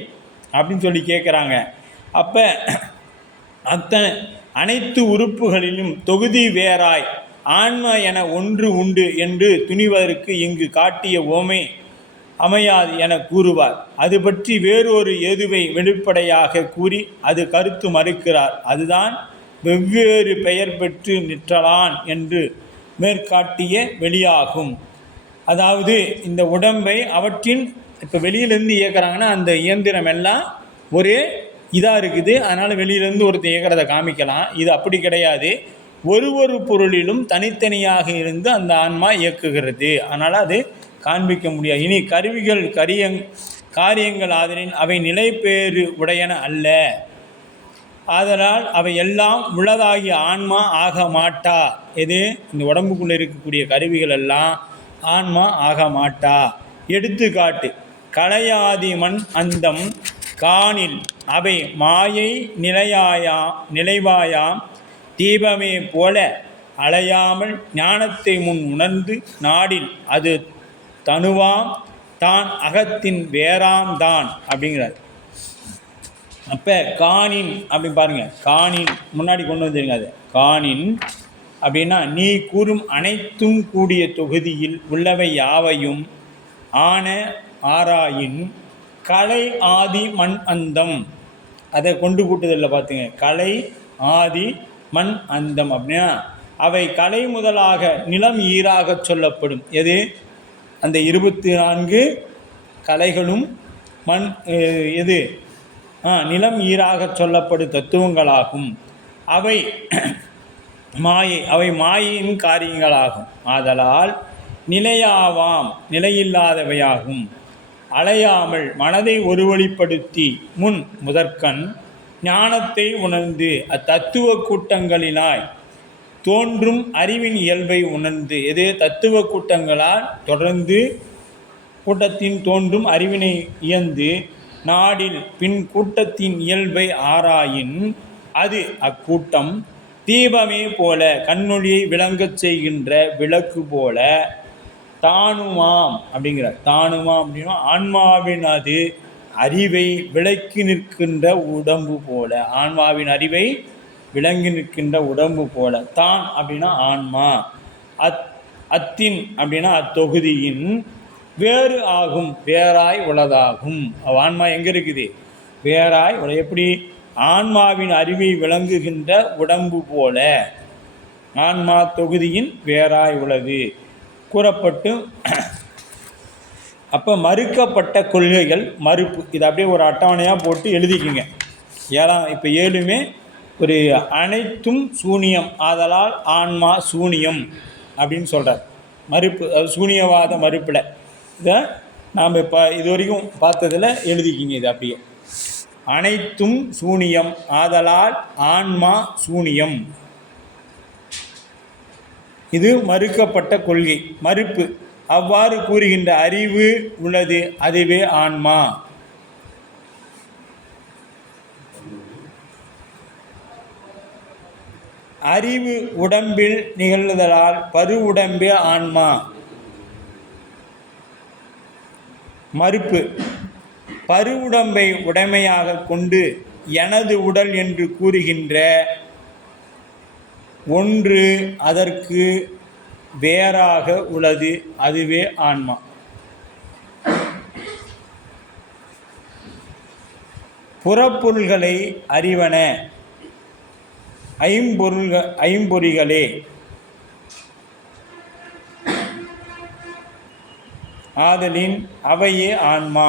அப்படின்னு சொல்லி கேட்குறாங்க. அப்போ அனைத்து உறுப்புகளிலும் தொகுதி வேறாய் ஆன்மா என ஒன்று உண்டு என்று துணிவதற்கு இங்கு காட்டிய ஓமை அமையாது என கூறுவார். அது பற்றி வேறொரு ஏதுவை வெளிப்படையாக கூறி அது கருத்து மறுக்கிறார். அதுதான் வெவ்வேறு பெயர் பெற்று நிற்றலான் என்று மேற்காட்டிய வெளியாகும். அதாவது இந்த உடம்பை அவற்றின் இப்போ வெளியிலேருந்து இயக்குறாங்கன்னா அந்த இயந்திரம் எல்லாம் ஒரே இதாக இருக்குது, அதனால் வெளியிலேருந்து ஒருத்தர் இயக்கிறத காமிக்கலாம். இது அப்படி கிடையாது. ஒரு பொருளிலும் தனித்தனியாக இருந்து அந்த ஆன்மா இயக்குகிறது, அதனால் அது காண்பிக்க முடியாது. இனி கருவிகள் காரியங்கள் ஆதலின் அவை நிலைப்பேறு உடையன அல்ல. ஆதலால் அவை எல்லாம் உள்ளதாகிய ஆன்மா ஆக மாட்டா. எது? இந்த உடம்புக்குள்ளே இருக்கக்கூடிய கருவிகள் எல்லாம் ஆன்மா ஆக மாட்டா. எடுத்துக்காட்டு: கலையாதி மண் அந்தம் காணில் அவை மாயை நிலைவாயாம் தீபமே போல அலையாமல் ஞானத்தை முன் உணர்ந்து நாடில் அது தனுவாம் தான் அகத்தின் வேறாம் தான் அப்படிங்கிறார். அப்போ காணின் அப்படின்னு பாருங்கள், காணின் முன்னாடி கொண்டு வந்துருங்க. அது காணின் அப்படின்னா நீ கூறும் அனைத்தும் கூடிய தொகுதியில் உள்ளவை யாவையும் ஆன ஆராயின் கலை ஆதி மண் அந்தம். அதை கொண்டு கூட்டுதலில் பார்த்துங்க. கலை ஆதி மண் அந்தம் அப்படின்னா அவை கலை முதலாக நிலம் ஈராக சொல்லப்படும். எது? அந்த 24 கலைகளும் மண் எது? நிலம் ஈராக சொல்லப்படும் தத்துவங்களாகும். அவை மாயையின் காரியங்களாகும். ஆதலால் நிலையாவாம் நிலையில்லாதவையாகும். அலையாமல் மனதை ஒருவழிப்படுத்தி முன் முதற்கண் ஞானத்தை உணர்ந்து அத்தத்துவ கூட்டங்களினாய் தோன்றும் அறிவின் இயல்பை உணர்ந்து. எது? தத்துவ கூட்டங்களால் தொடர்ந்து கூட்டத்தின் தோன்றும் அறிவினை இயந்து நாடில் பின் கூட்டத்தின் இயல்பை ஆராயின் அது அக்கூட்டம் தீபமே போல கண்ணொளியை விளங்கச் செய்கின்ற விளக்கு போல தானுமாம் அப்படிங்கிறார். தானுமாம் அப்படின்னா ஆன்மாவின் அது அறிவை விளக்கி நிற்கின்ற உடம்பு போல. ஆன்மாவின் அறிவை விளங்கி நிற்கின்ற உடம்பு போல. தான் அப்படின்னா ஆன்மா. அத்தின் அப்படின்னா அத்தொகுதியின் வேறு ஆகும், வேறாய் உளதாகும். ஆன்மா எங்கே இருக்குது? வேறாய் உள்ள. எப்படி? ஆன்மாவின் அறிவை விளங்குகின்ற உடம்பு போல ஆன்மா தொகுதியின் வேறாய் உள்ளது கூறப்பட்டு. அப்போ மறுக்கப்பட்ட கொள்கைகள் மறுப்பு. இது அப்படியே ஒரு அட்டவணையாக போட்டு எழுதிக்கிங்க. இப்போ 7மே ஒரு அனைத்தும் சூனியம் ஆதலால் ஆன்மா சூனியம் அப்படின்னு சொல்கிறார். மறுப்பு, அது சூனியவாத மறுப்பில். இதை நாம் இப்போ இது வரைக்கும் பார்த்ததில் எழுதிக்கிங்க. இது அப்படியே அனைத்தும் சூனியம் ஆதலால் ஆன்மா சூனியம். இது மறுக்கப்பட்ட கொள்கை மறுப்பு. அவ்வாறு கூறுகின்ற அறிவு உள்ளது, அதுவே ஆன்மா. அறிவு உடம்பில் நிகழ்வதால் பரு உடம்பே ஆன்மா. மறுப்பு: பரு உடம்பை உடைமையாக கொண்டு எனது உடல் என்று கூறுகின்ற ஒன்று அதற்கு வேறாக உள்ளது, அதுவே ஆன்மா. புறப்பொருள்களை அறிவன ஐம்பொறிகளே, ஆதலின் அவையே ஆன்மா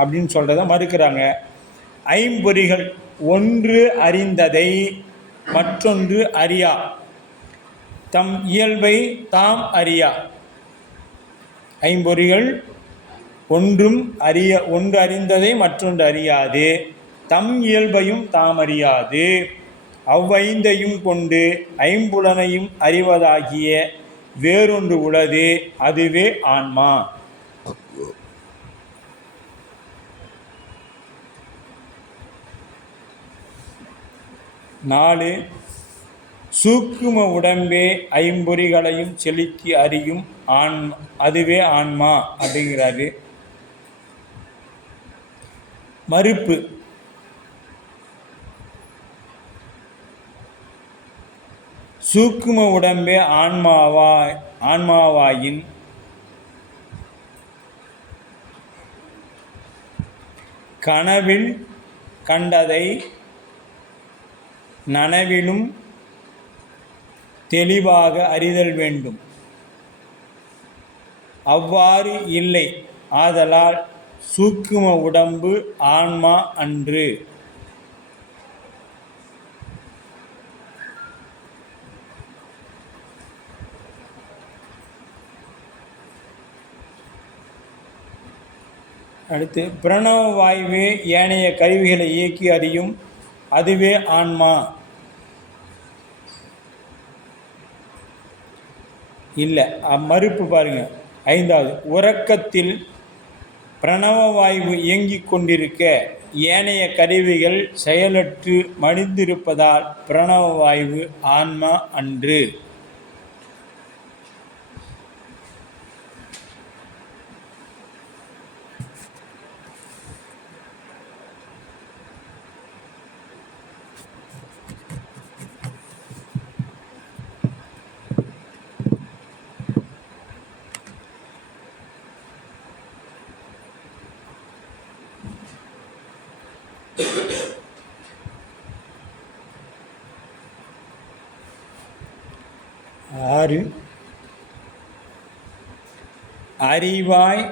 அப்படின்னு சொல்கிறத மறுக்கிறாங்க. ஐம்பொறிகள் ஒன்று அறிந்ததை மற்றொன்று அறியா, தம் இயல்பை தாம் அறியா. ஐம்பொறிகள் ஒன்று அறிந்ததை மற்றொன்று அறியாது, தம் இயல்பையும் தாம் அறியாது. அவ்வைந்தையும் கொண்டு ஐம்புலனையும் அறிவதாகிய வேறொன்று உளது, அதுவே ஆன்மா. நாலு, சூக்கும உடம்பே ஐம்பொறிகளையும் செலுத்தி அறியும் அதுவே ஆன்மா அப்படிங்கிறாரு. மறுப்பு. சூக்கும உடம்பே ஆன்மாவாயின் கனவில் கண்டதை நனவிலும் தெளிவாக அறிதல் வேண்டும். அவ்வாறு இல்லை, ஆதலால் சூக்கும உடம்பு ஆன்மா அன்று. அடுத்து, பிரணவ வாயுவே ஏனைய கருவிகளை இயக்கி அறியும், அதுவே ஆன்மா. இல்லை, மறுப்பு பாருங்க. ஐந்தாவது, உறக்கத்தில் பிரணவ வாயு இயங்கிக் கொண்டிருக்க ஏனைய கருவிகள் செயலற்று மடிந்திருப்பதால் பிரணவ வாயு ஆன்மா அன்று. 6. அறிவாய்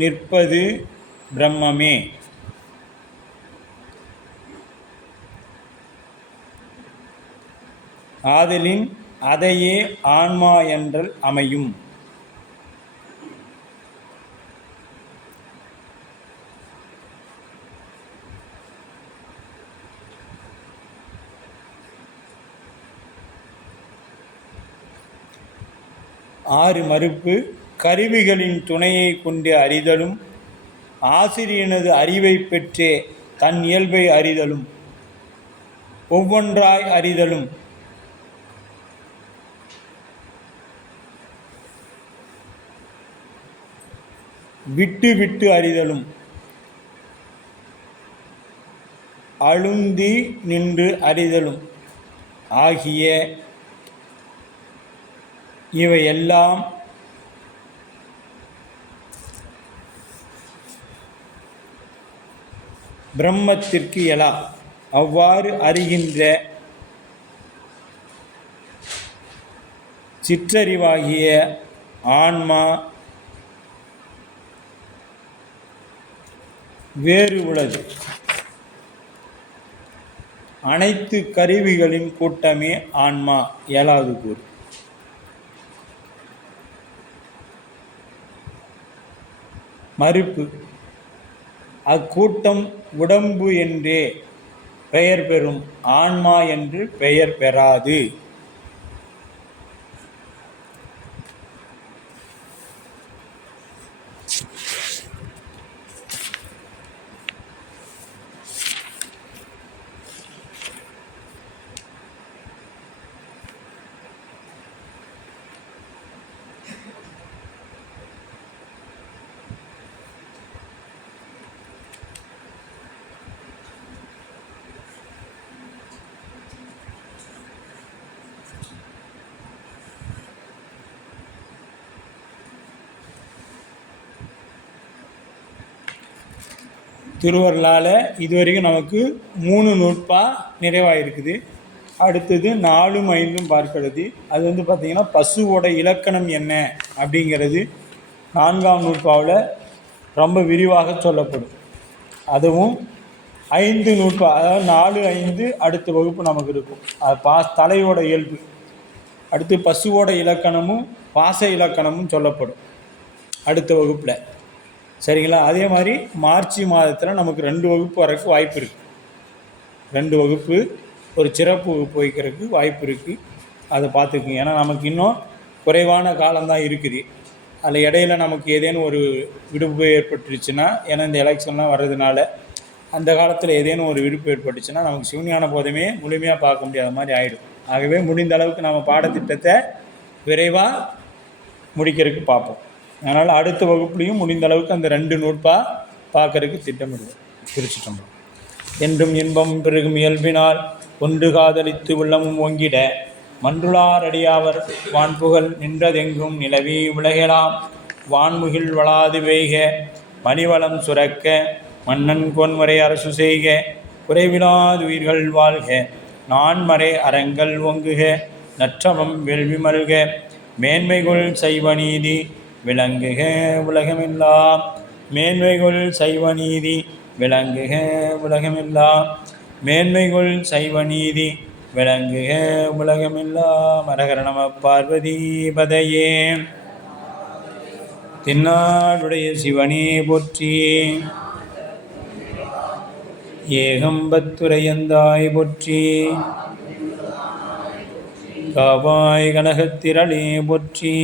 நிற்பது பிரம்மமே. ஆதலின் அதையே ஆன்மா என்றல் அமையும். ஆறு மறுப்பு. கருவிகளின் துணையை கொண்டு அறிதலும் ஆசிரியனது அறிவை பெற்றே தன் இயல்பை அறிதலும் ஒவ்வொன்றாய் அறிதலும் விட்டு விட்டு அறிதலும் அழுந்தி நின்று அறிதலும் ஆகிய இவையெல்லாம் பிரம்மத்திற்கு எழா. அவ்வாறு அறிகின்ற சிற்றறிவாகிய ஆன்மா வேறு உள்ளது. அனைத்து கருவிகளின் கூட்டமே ஆன்மா. 7வது கூறு. மறுப்பு. அக்கூட்டம் உடம்பு என்றே பெயர் பெறும், ஆன்மா என்று பெயர் பெறாது. திருவருளால் இதுவரைக்கும் நமக்கு 3 நூற்பா நிறைவாயிருக்குது. அடுத்தது 4ம் 5ம் பார்க்கிறது. அது வந்து பார்த்திங்கன்னா பசுவோட இலக்கணம் என்ன அப்படிங்கிறது 4ஆம் நூற்பாவில் ரொம்ப விரிவாக சொல்லப்படும். அதுவும் 5 நூற்பா, அதாவது 4, 5 அடுத்த வகுப்பு நமக்கு இருக்கும். அது தலையோட இயல்பு. அடுத்து பசுவோட இலக்கணமும் பாச இலக்கணமும் சொல்லப்படும் அடுத்த வகுப்பில். சரிங்களா? அதே மாதிரி மார்ச் மாதத்தில் நமக்கு 2 வகுப்பு வரைக்கும் வாய்ப்பு இருக்குது. 2 வகுப்பு ஒரு சிறப்பு வகுப்பு வைக்கிறதுக்கு வாய்ப்பு இருக்குது. அதை பார்த்துக்குங்க. ஏன்னா நமக்கு இன்னும் குறைவான காலம்தான் இருக்குது. அதில் இடையில் நமக்கு ஏதேனும் ஒரு விடுப்பு ஏற்பட்டுருச்சுன்னா, ஏன்னா இந்த எலெக்ஷன்லாம் வர்றதுனால அந்த காலத்தில் ஏதேனும் ஒரு விடுப்பு ஏற்பட்டுச்சுன்னா நமக்கு சிவஞான போதமே முழுமையாக பார்க்க முடியாத மாதிரி ஆகிடும். ஆகவே முடிந்த அளவுக்கு நம்ம பாடத்திட்டத்தை விரைவாக முடிக்கிறதுக்கு பார்ப்போம். அதனால் அடுத்த வகுப்புலையும் முடிந்த அளவுக்கு அந்த 2 நூற்பா பார்க்கறதுக்கு திட்டமிடுவோம். குறிச்சிட்டோம். என்றும் இன்பம் பெருகும் இயல்பினால் ஒன்று காதலித்து உள்ளமும் ஓங்கிட மன்றுளார் அடியாவர் வான்புகழ் நின்றதெங்கும் நிலவி உலகெலாம் வான்முகில் வளாது வேய்க மணிவளம் சுரக்க மன்னன் கோன்முறை அரசு செய்க குறைவிலாது உயிர்கள் வாழ்க நான்மறை அறங்கள் ஓங்குக நற்றவம் வேள்வி மல்க மேன்மைகொள் சைவநீதி விளங்குக உலகமெல்லாம். மேன்மைகொள் சைவநீதி விளங்குக உலகமெல்லாம். மேன்மைகொள் சைவநீதி விளங்குக உலகமெல்லாம். ஹரஹர நம பார்வதி பதையே. தென்னாடுடைய சிவனே போற்றி. ஏகம்பத்துரையந்தாய் போற்றி. காவாய் கனகத்திரளே போற்றி.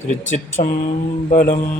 திருச்சிற்றம்பலம்.